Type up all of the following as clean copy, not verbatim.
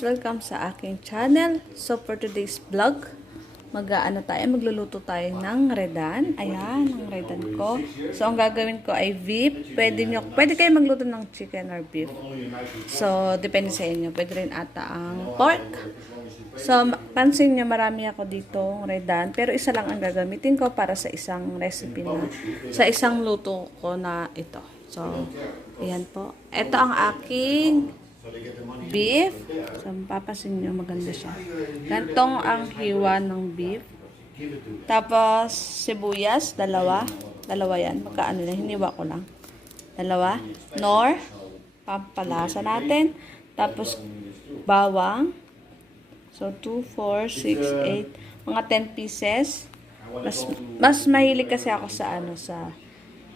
guys! Welcome sa aking channel. So for today's vlog, magluluto tayo ng redan. Ayan, ang redan ko. So ang gagawin ko ay beef. Pwede kayo magluto ng chicken or beef. So depende sa inyo. Pwede rin ata ang pork. So pansin nyo, marami ako ditong redan. Pero isa lang ang gagamitin ko para sa isang recipe na, sa isang luto ko na ito. So, ayan po. Ito ang aking beef. So, mapapasin nyo, maganda siya. Gantong ang hiwa ng beef. Tapos, sibuyas, dalawa. Dalawa yan. Magkaano na, hiniwa ko lang. Dalawa. Nor, pampalasa natin. Tapos, bawang. So, 2, 4, 6, 8. Mga 10 pieces. Mas mahilig kasi ako sa sa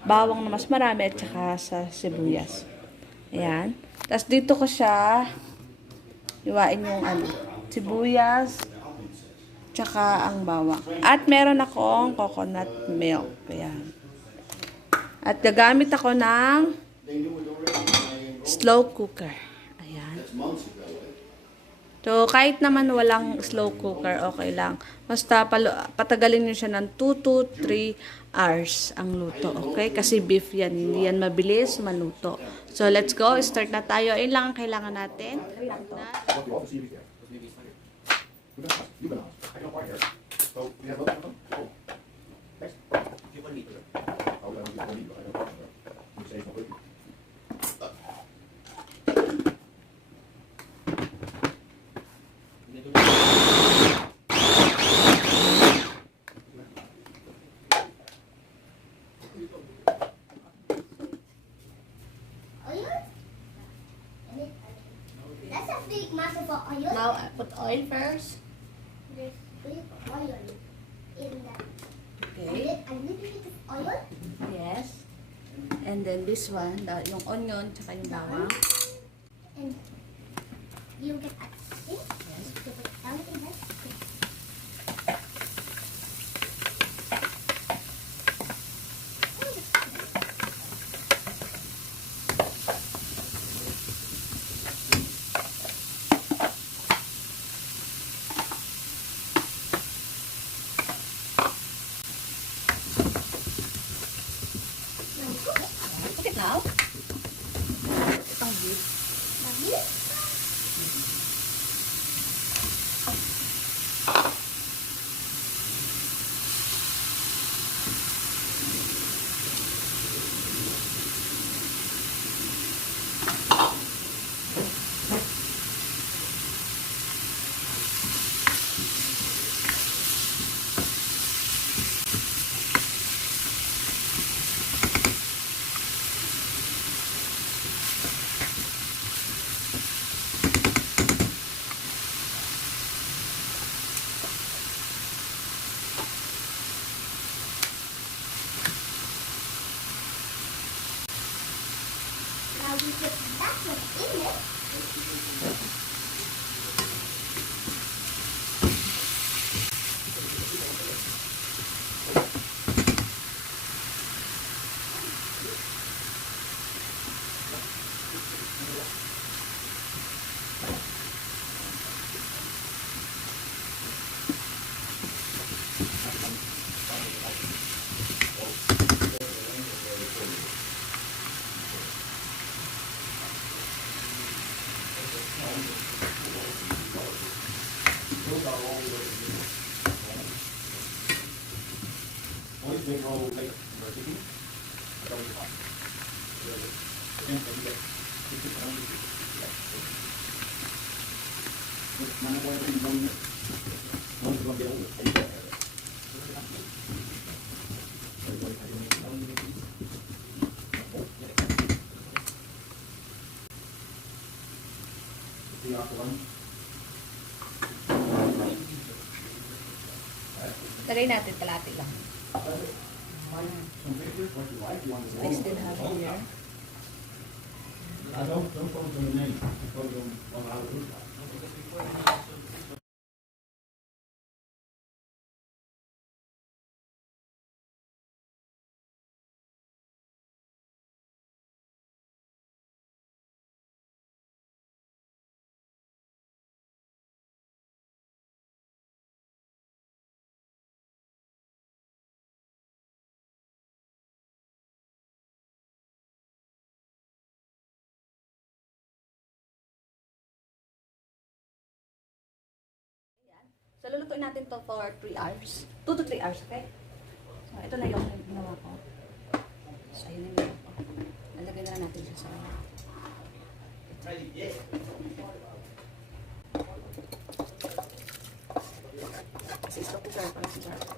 bawang na mas marami at saka sa sibuyas. Ayan. Tapos dito ko siya iwain yung sibuyas tsaka ang bawang. At meron akong coconut milk. Ayan. At gagamit ako ng slow cooker. Ayan. So, kahit naman walang slow cooker, okay lang. Basta patagalin nyo siya ng 2 to 3 hours ang luto. Okay? Kasi beef yan. Hindi yan mabilis maluto. So, let's go. Start na tayo. Ayun lang ang kailangan natin. That's a big mass of oil. Now, I put oil first. There's big oil in that. Okay. A little bit of oil. Yes. And then this one, yung onion, tsaka yung bawang. And you get a thing. Yes. You put everything there. Put it now. Itong beef. Lagi. Now we put that one in it. Lagay natin kalahati lang. I still have it here. Don't put the name. Put them on our So, lulutuin natin to for 3 hours. 2 to 3 hours, okay? So, ito na yung ginawa ko. So, ayun yung ginawa ko. Nalagay na lang natin siya sa... Kasi slow cooker para sa sarap.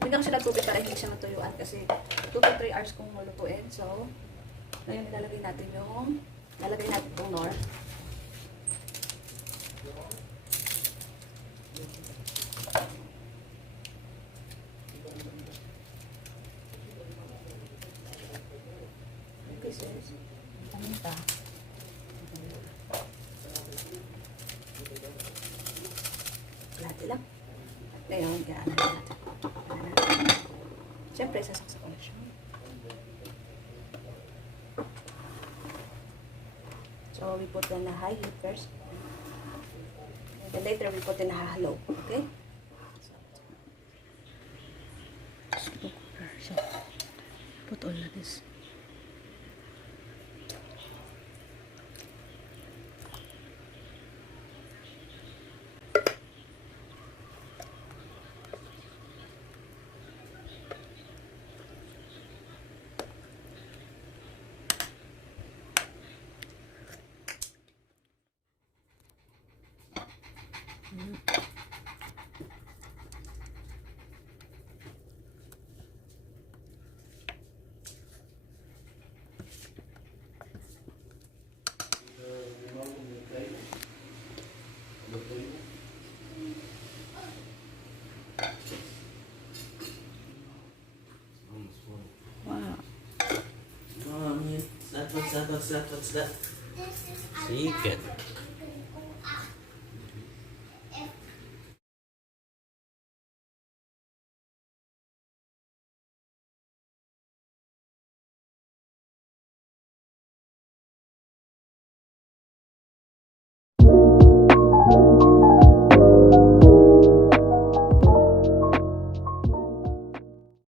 Bigyan ko siya ng tubig para hindi siya matuyuan kasi 2 to 3 hours kung malutuin. So, ngayon nilalagay natin itong nor. Pieces. Paminta. Lati lang. At ngayon, gaano natin. Siyempre, sasaksak ko na siya. So, we put on the high heat first. And then later, we put in the low. Okay? Slow cooker. So, put all of this. Wow. What's that? This is Secret.